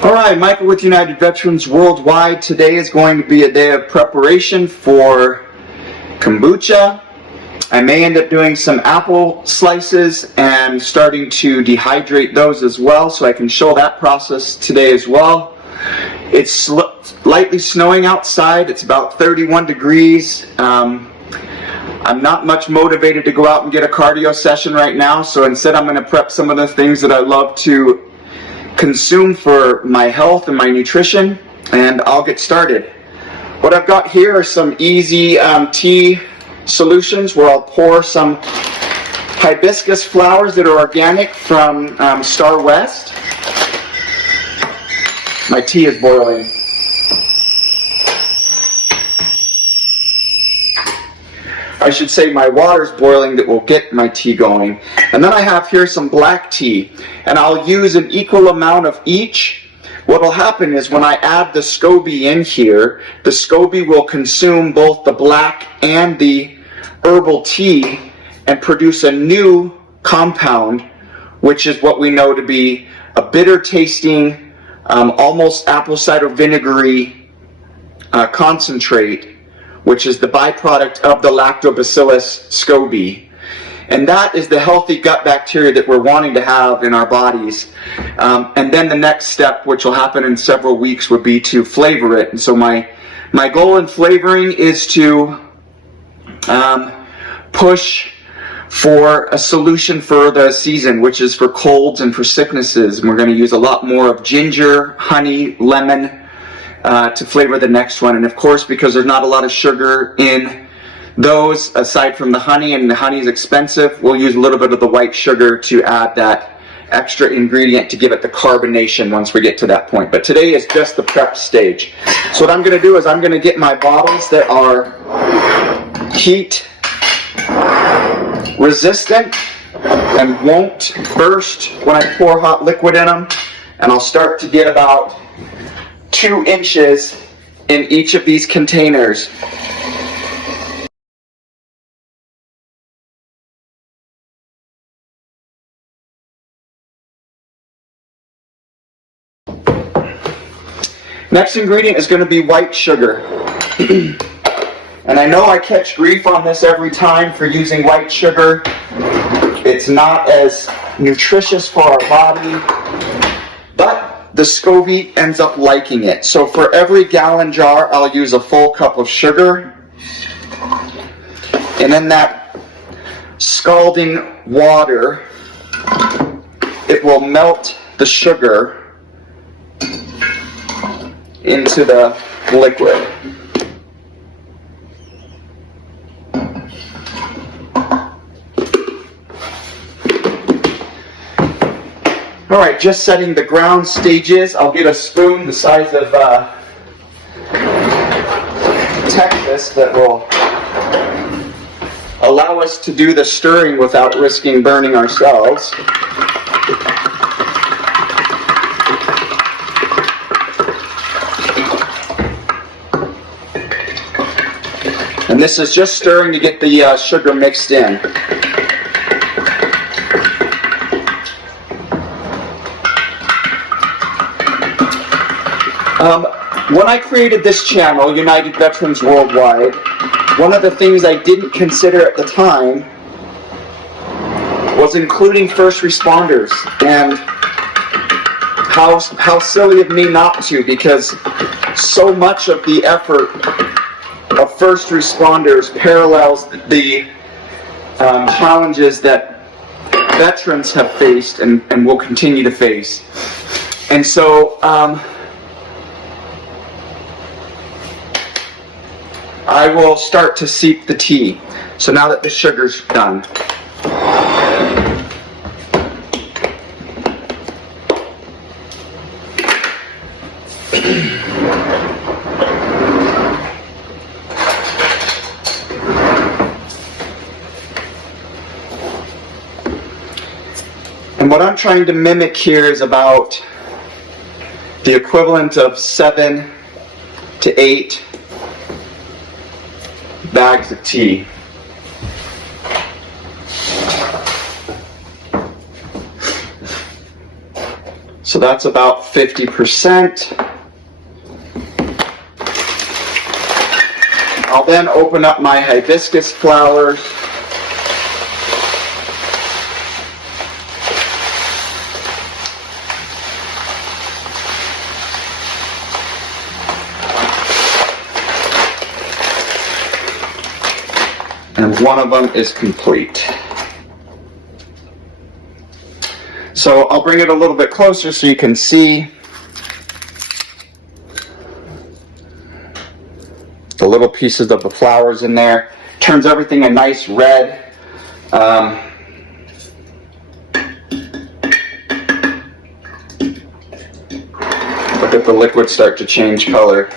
All right, Michael with United Veterans Worldwide. Today is going to be a day of preparation for kombucha. I may end up doing some apple slices and starting to dehydrate those as well, so I can show that process today as well. It's lightly snowing outside. It's about 31 degrees. I'm not much motivated to go out and get a cardio session right now, so instead I'm going to prep some of the things that I love to consume for my health and my nutrition, and I'll get started. What I've got here are some easy tea solutions where I'll pour some hibiscus flowers that are organic from Star West. My tea is boiling. I should say my water's boiling that will get my tea going. And then I have here some black tea, and I'll use an equal amount of each. What will happen is when I add the SCOBY in here, the SCOBY will consume both the black and the herbal tea and produce a new compound, which is what we know to be a bitter tasting, almost apple cider vinegary concentrate, which is the byproduct of the lactobacillus SCOBY. And that is the healthy gut bacteria that we're wanting to have in our bodies. And then the next step, which will happen in several weeks, would be to flavor it. And so my goal in flavoring is to push for a solution for the season, which is for colds and for sicknesses. And we're going to use a lot more of ginger, honey, lemon, to flavor the next one. And of course, because there's not a lot of sugar in those, aside from the honey, and the honey is expensive, we'll use a little bit of the white sugar to add that extra ingredient to give it the carbonation once we get to that point. But today is just the prep stage. So what I'm going to do is I'm going to get my bottles that are heat resistant and won't burst when I pour hot liquid in them, and I'll start to get about 2 inches in each of these containers. Next ingredient is going to be white sugar. And I know I catch grief on this every time for using white sugar. It's not as nutritious for our body, but the SCOBY ends up liking it. So for every gallon jar, I'll use a full cup of sugar. And in that scalding water, it will melt the sugar into the liquid. Alright, just setting the ground stages. I'll get a spoon the size of Texas that will allow us to do the stirring without risking burning ourselves. And this is just stirring to get the sugar mixed in. When I created this channel, United Veterans Worldwide, one of the things I didn't consider at the time was including first responders, and how silly of me not to, because so much of the effort of first responders parallels the challenges that veterans have faced and will continue to face. And so I will start to seep the tea. So now that the sugar's done, and what I'm trying to mimic here is about the equivalent of 7 to 8 bags of tea. So that's about 50%. I'll then open up my hibiscus flowers. And one of them is complete. So I'll bring it a little bit closer so you can see the little pieces of the flowers in there. Turns everything a nice red. Look at the liquid start to change color.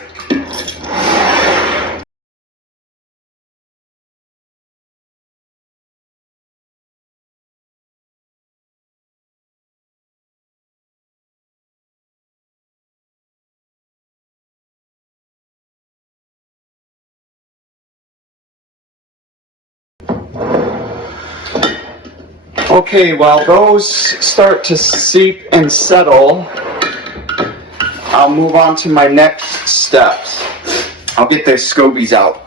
Okay, while those start to seep and settle, I'll move on to my next steps. I'll get the scobies out.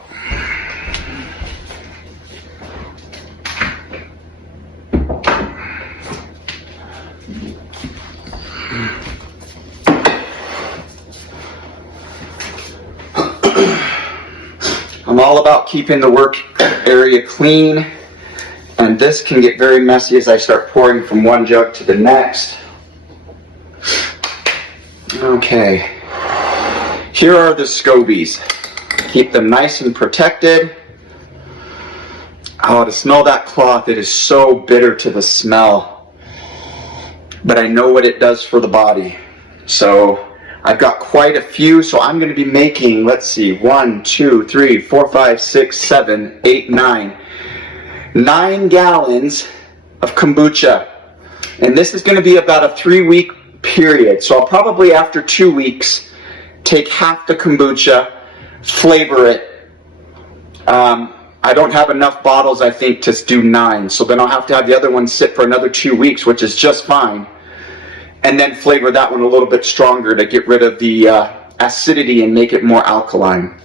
I'm all about keeping the work area clean, and this can get very messy as I start pouring from one jug to the next. Okay, here are the scobies. Keep them nice and protected. Oh, to smell that cloth, it is so bitter to the smell. But I know what it does for the body. So I've got quite a few, so I'm going to be making, let's see, 1, 2, 3, 4, 5, 6, 7, 8, 9. 9 gallons of kombucha. And this is going to be about a 3-week period. So I'll probably, after 2 weeks, take half the kombucha, flavor it. I don't have enough bottles, I think, to do 9. So then I'll have to have the other one sit for another 2 weeks, which is just fine. And then flavor that one a little bit stronger to get rid of the acidity and make it more alkaline.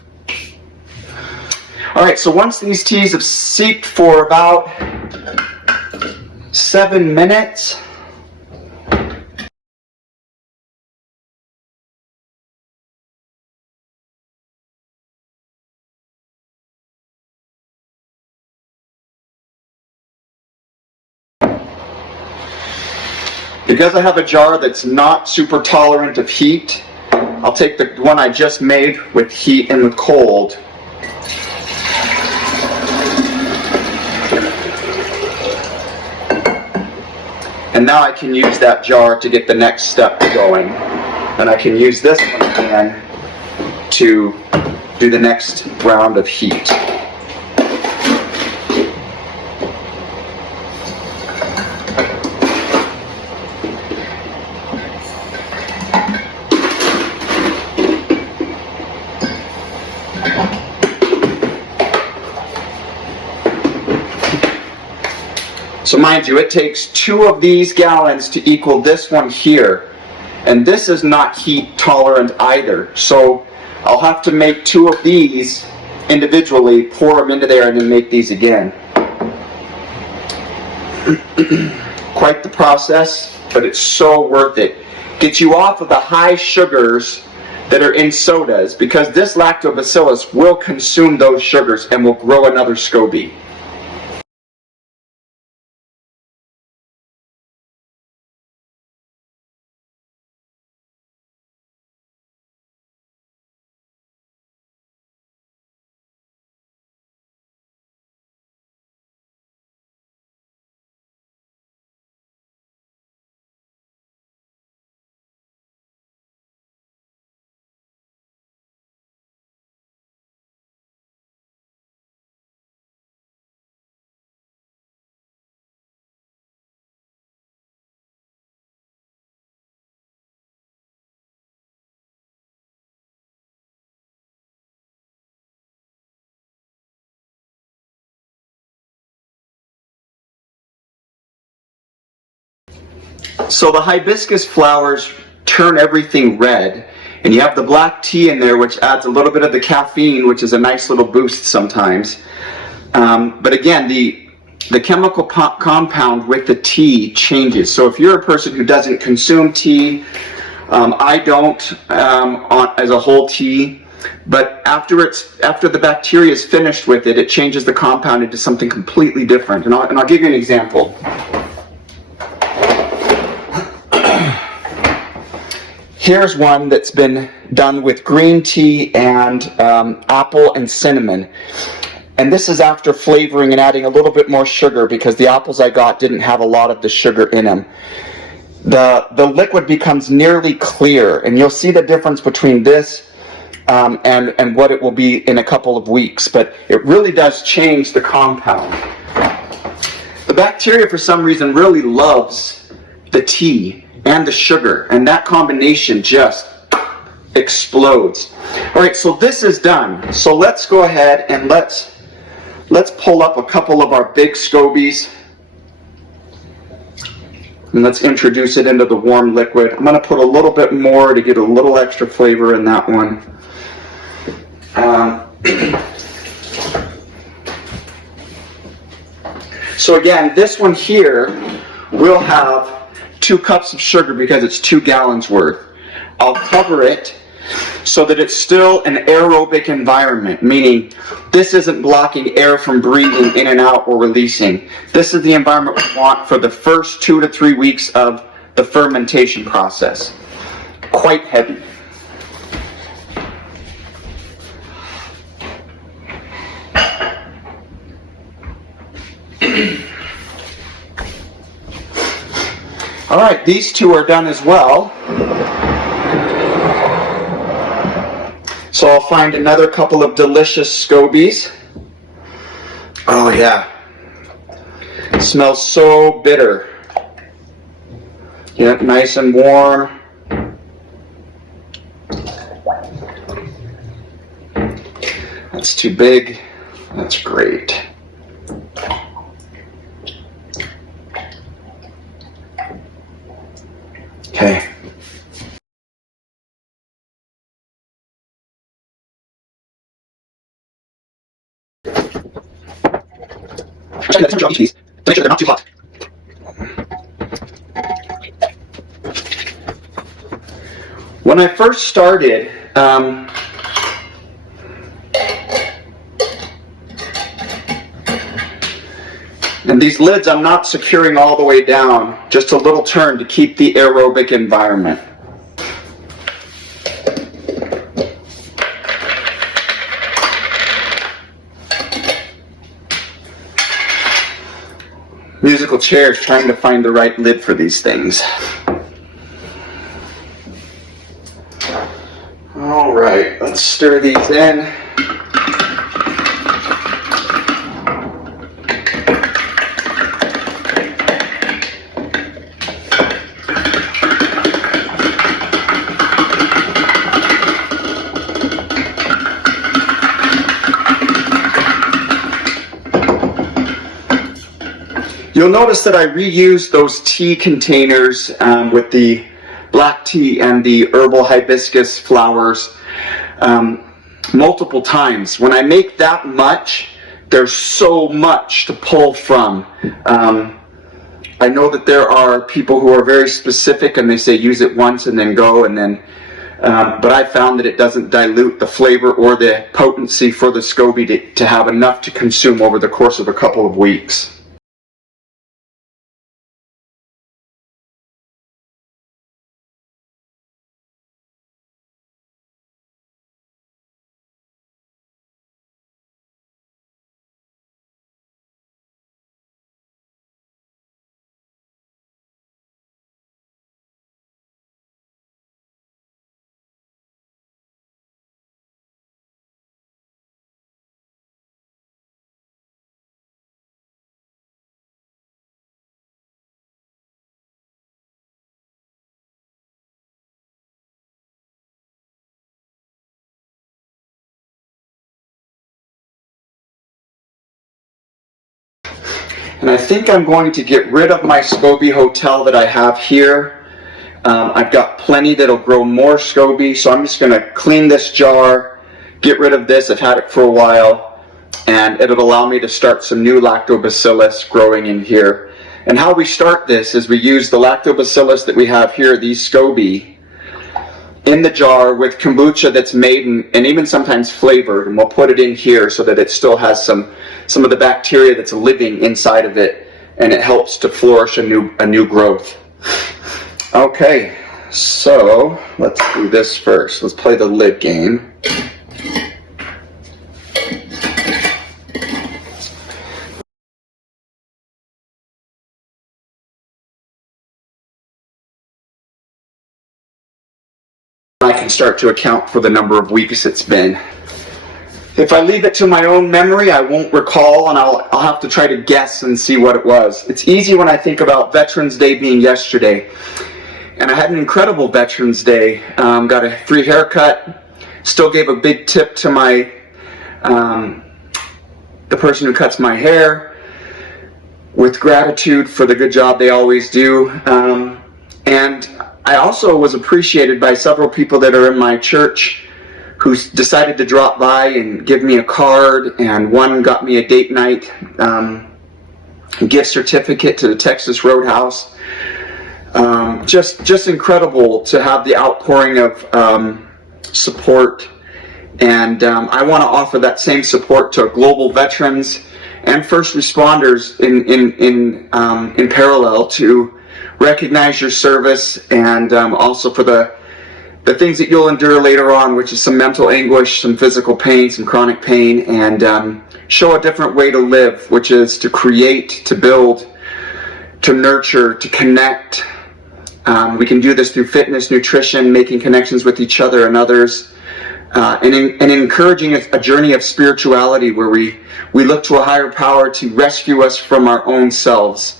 Alright, so once these teas have seeped for about 7 minutes, because I have a jar that's not super tolerant of heat, I'll take the one I just made with heat and the cold. And now I can use that jar to get the next step going. And I can use this one again to do the next round of heat. So mind you, it takes 2 of these gallons to equal this one here. And this is not heat tolerant either. So I'll have to make 2 of these individually, pour them into there, and then make these again. Quite the process, but it's so worth it. Gets you off of the high sugars that are in sodas, because this lactobacillus will consume those sugars and will grow another SCOBY. So the hibiscus flowers turn everything red, and you have the black tea in there, which adds a little bit of the caffeine, which is a nice little boost sometimes. But again, the chemical compound with the tea changes. So if you're a person who doesn't consume tea, I don't as a whole tea, but after the bacteria is finished with it, it changes the compound into something completely different. And I'll give you an example. Here's one that's been done with green tea and apple and cinnamon. And this is after flavoring and adding a little bit more sugar because the apples I got didn't have a lot of the sugar in them. The liquid becomes nearly clear, and you'll see the difference between this and what it will be in a couple of weeks. But it really does change the compound. The bacteria, for some reason, really loves the tea and the sugar, and that combination just explodes. All right, so this is done. So let's go ahead and let's pull up a couple of our big scobies, and let's introduce it into the warm liquid. I'm going to put a little bit more to get a little extra flavor in that one. So again, this one here will have 2 cups of sugar because it's 2 gallons worth. I'll cover it so that it's still an aerobic environment, meaning this isn't blocking air from breathing in and out or releasing. This is the environment we want for the first 2 to 3 weeks of the fermentation process. Quite heavy. All right, these 2 are done as well. So I'll find another couple of delicious scobies. Oh yeah, it smells so bitter. Yeah, nice and warm. That's too big. That's great. Okay. Checking the temperature of each of these to make sure they're not too hot. When I first started, and these lids I'm not securing all the way down, just a little turn to keep the aerobic environment. Musical chairs trying to find the right lid for these things. All right, let's stir these in. You'll notice that I reused those tea containers with the black tea and the herbal hibiscus flowers multiple times. When I make that much, there's so much to pull from. I know that there are people who are very specific and they say use it once and then go, and then but I found that it doesn't dilute the flavor or the potency for the SCOBY to have enough to consume over the course of a couple of weeks. And I think I'm going to get rid of my SCOBY hotel that I have here. I've got plenty that'll grow more SCOBY, so I'm just going to clean this jar, get rid of this. I've had it for a while, and it'll allow me to start some new lactobacillus growing in here. And how we start this is we use the lactobacillus that we have here, these SCOBY, in the jar with kombucha that's made and even sometimes flavored, and we'll put it in here so that it still has some of the bacteria that's living inside of it, and it helps to flourish a new growth. Okay, so let's do this first. Let's play the lid game. I can start to account for the number of weeks it's been. If I leave it to my own memory, I won't recall, and I'll have to try to guess and see what it was. It's easy when I think about Veterans Day being yesterday. And I had an incredible Veterans Day. Got a free haircut. Still gave a big tip to my the person who cuts my hair, with gratitude for the good job they always do. And I also was appreciated by several people that are in my church who decided to drop by and give me a card, and one got me a date night gift certificate to the Texas Roadhouse. Just incredible to have the outpouring of support, and I want to offer that same support to global veterans and first responders in parallel, to recognize your service, and also for the things that you'll endure later on, which is some mental anguish, some physical pain, some chronic pain, and show a different way to live, which is to create, to build, to nurture, to connect. We can do this through fitness, nutrition, making connections with each other and others, and encouraging a journey of spirituality where we look to a higher power to rescue us from our own selves.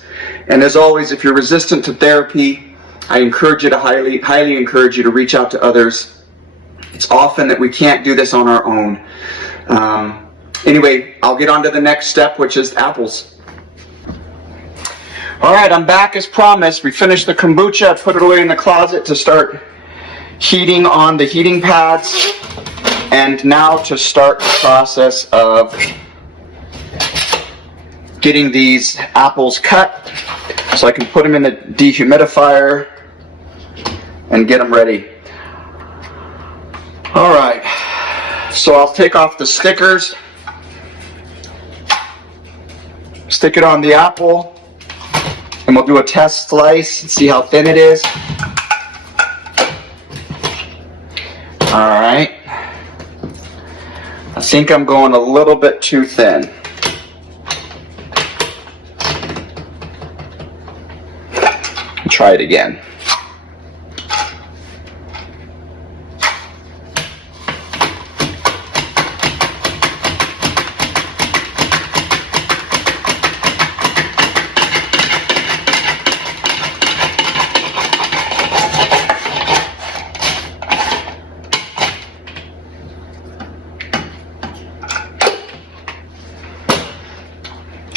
And as always, if you're resistant to therapy, I encourage you to highly encourage you to reach out to others. It's often that we can't do this on our own. Anyway, I'll get on to the next step, which is apples. Alright, I'm back as promised. We finished the kombucha. I put it away in the closet to start heating on the heating pads. And now to start the process of getting these apples cut so I can put them in the dehumidifier and get them ready. Alright, so I'll take off the stickers, stick it on the apple, and we'll do a test slice and see how thin it is. Alright, I think I'm going a little bit too thin. Try it again.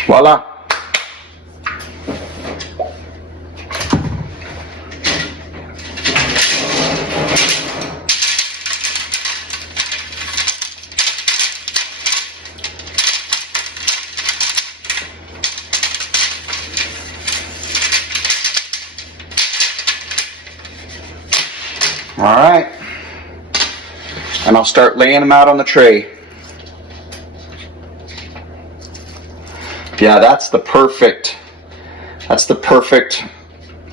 Voila. Alright, and I'll start laying them out on the tray. Yeah, that's the perfect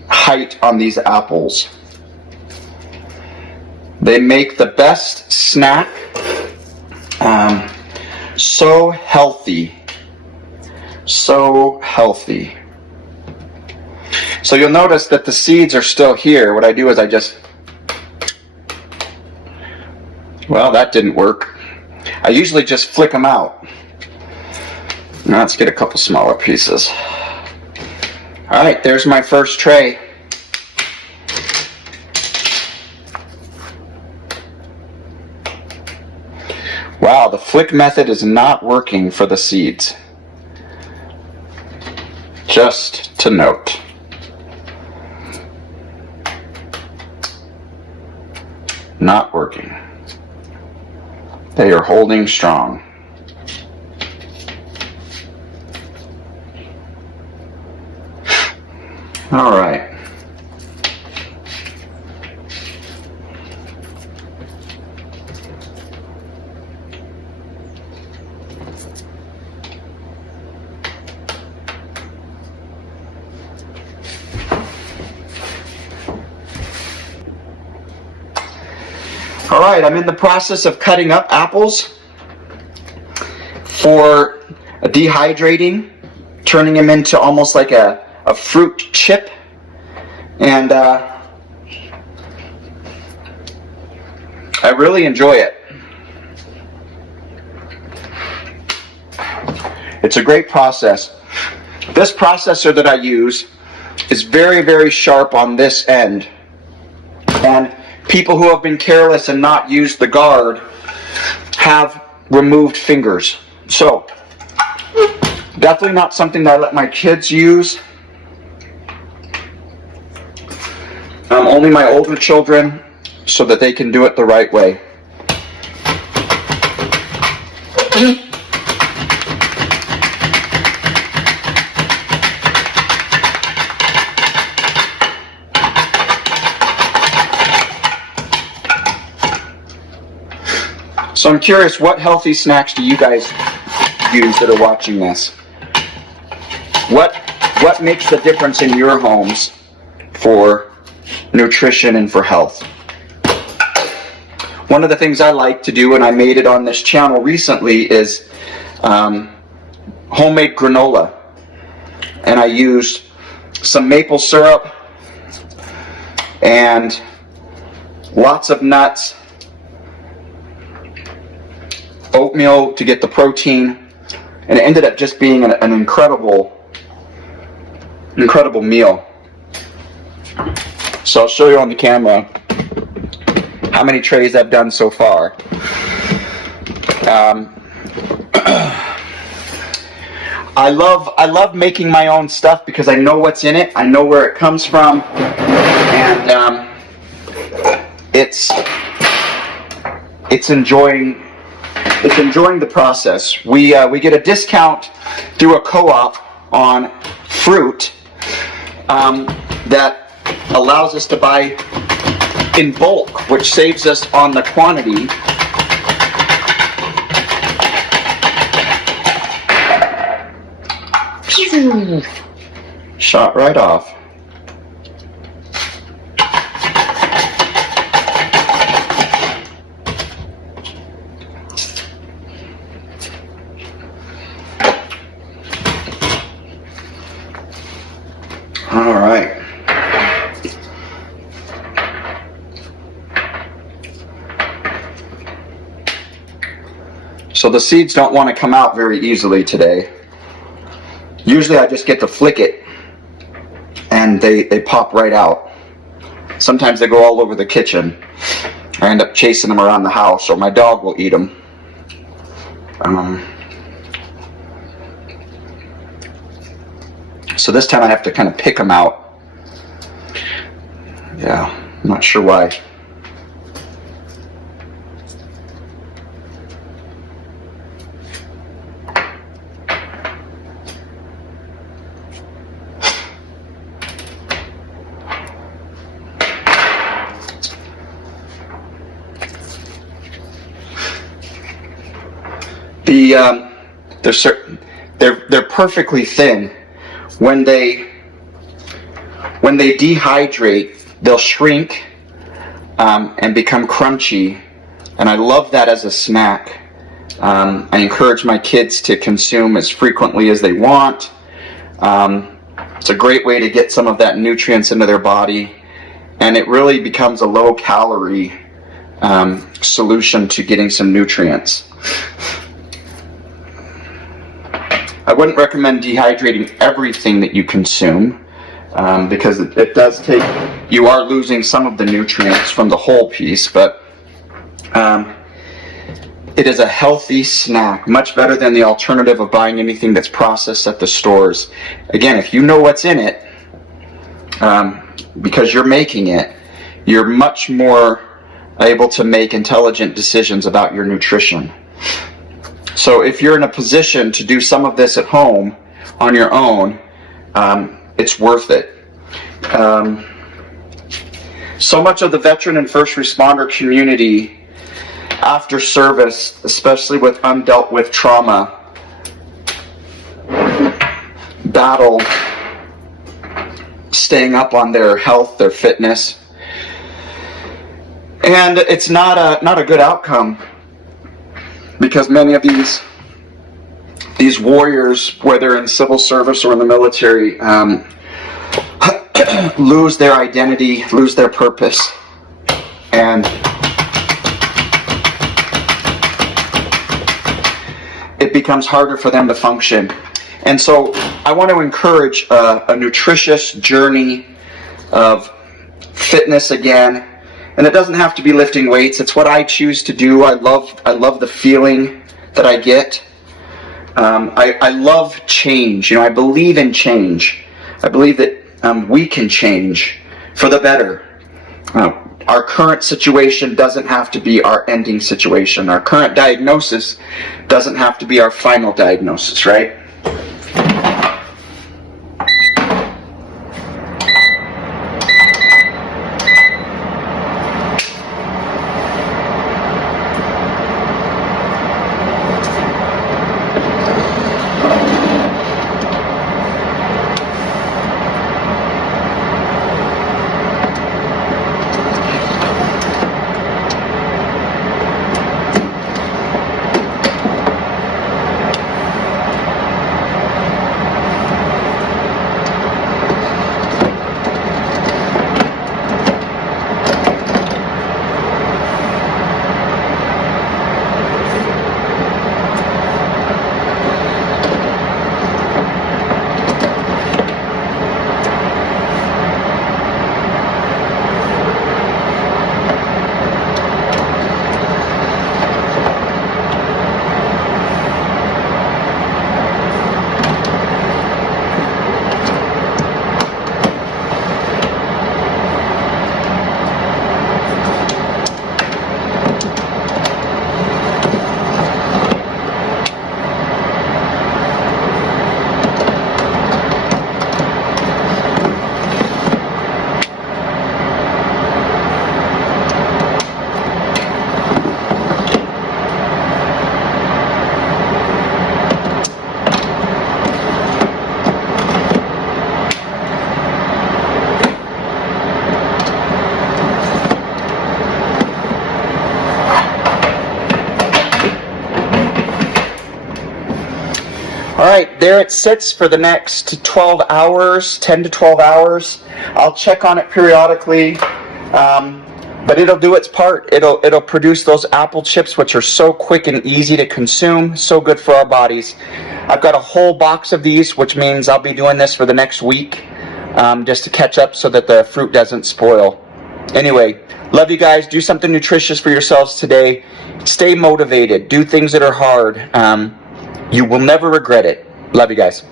height on these apples. They make the best snack. So healthy. So healthy. So you'll notice that the seeds are still here. What I do is I just... Well, that didn't work. I usually just flick them out. Now let's get a couple smaller pieces. Alright, there's my first tray. Wow, the flick method is not working for the seeds. Just to note. Not working. They are holding strong. All right. All right, I'm in the process of cutting up apples for dehydrating, turning them into almost like a fruit chip. And I really enjoy it. It's a great process. This processor that I use is very, very sharp on this end. And people who have been careless and not used the guard have removed fingers. So, definitely not something that I let my kids use. Only my older children, so that they can do it the right way. So I'm curious, what healthy snacks do you guys use that are watching this? What makes the difference in your homes for nutrition and for health? One of the things I like to do, and I made it on this channel recently, is homemade granola. And I used some maple syrup and lots of nuts, oatmeal to get the protein, and it ended up just being an incredible meal. So I'll show you on the camera how many trays I've done so far. I love making my own stuff because I know what's in it, I know where it comes from, and it's enjoying the process. We get a discount through a co-op on fruit that allows us to buy in bulk, which saves us on the quantity. Shot right off. All right. So the seeds don't want to come out very easily today. Usually I just get to flick it and they pop right out. Sometimes they go all over the kitchen. I end up chasing them around the house, or my dog will eat them. So this time I have to kind of pick them out. Yeah, I'm not sure why. They're perfectly thin. When they dehydrate, they'll shrink and become crunchy, and I love that as a snack. I encourage my kids to consume as frequently as they want. It's a great way to get some of that nutrients into their body, and it really becomes a low-calorie solution to getting some nutrients. I wouldn't recommend dehydrating everything that you consume because it does take, you are losing some of the nutrients from the whole piece, but It is a healthy snack, much better than the alternative of buying anything that's processed at the stores. Again, if you know what's in it, because you're making it, you're much more able to make intelligent decisions about your nutrition. So if you're in a position to do some of this at home on your own, it's worth it. So much of the veteran and first responder community after service, especially with undealt with trauma, battle staying up on their health, their fitness, and it's not a good outcome, because many of these warriors, whether in civil service or in the military, lose their identity, lose their purpose, and it becomes harder for them to function. And so I want to encourage a nutritious journey of fitness again. And it doesn't have to be lifting weights. It's what I choose to do. I love the feeling that I get. I love change. I believe in change. I believe that we can change for the better. Our current situation doesn't have to be our ending situation. Our current diagnosis doesn't have to be our final diagnosis, right? Alright, there it sits for the next 12 hours, 10 to 12 hours. I'll check on it periodically, but it'll do its part. It'll produce those apple chips, which are so quick and easy to consume, so good for our bodies. I've got a whole box of these, which means I'll be doing this for the next week, just to catch up so that the fruit doesn't spoil. Anyway, love you guys. Do something nutritious for yourselves today. Stay motivated. Do things that are hard. You will never regret it. Love you guys.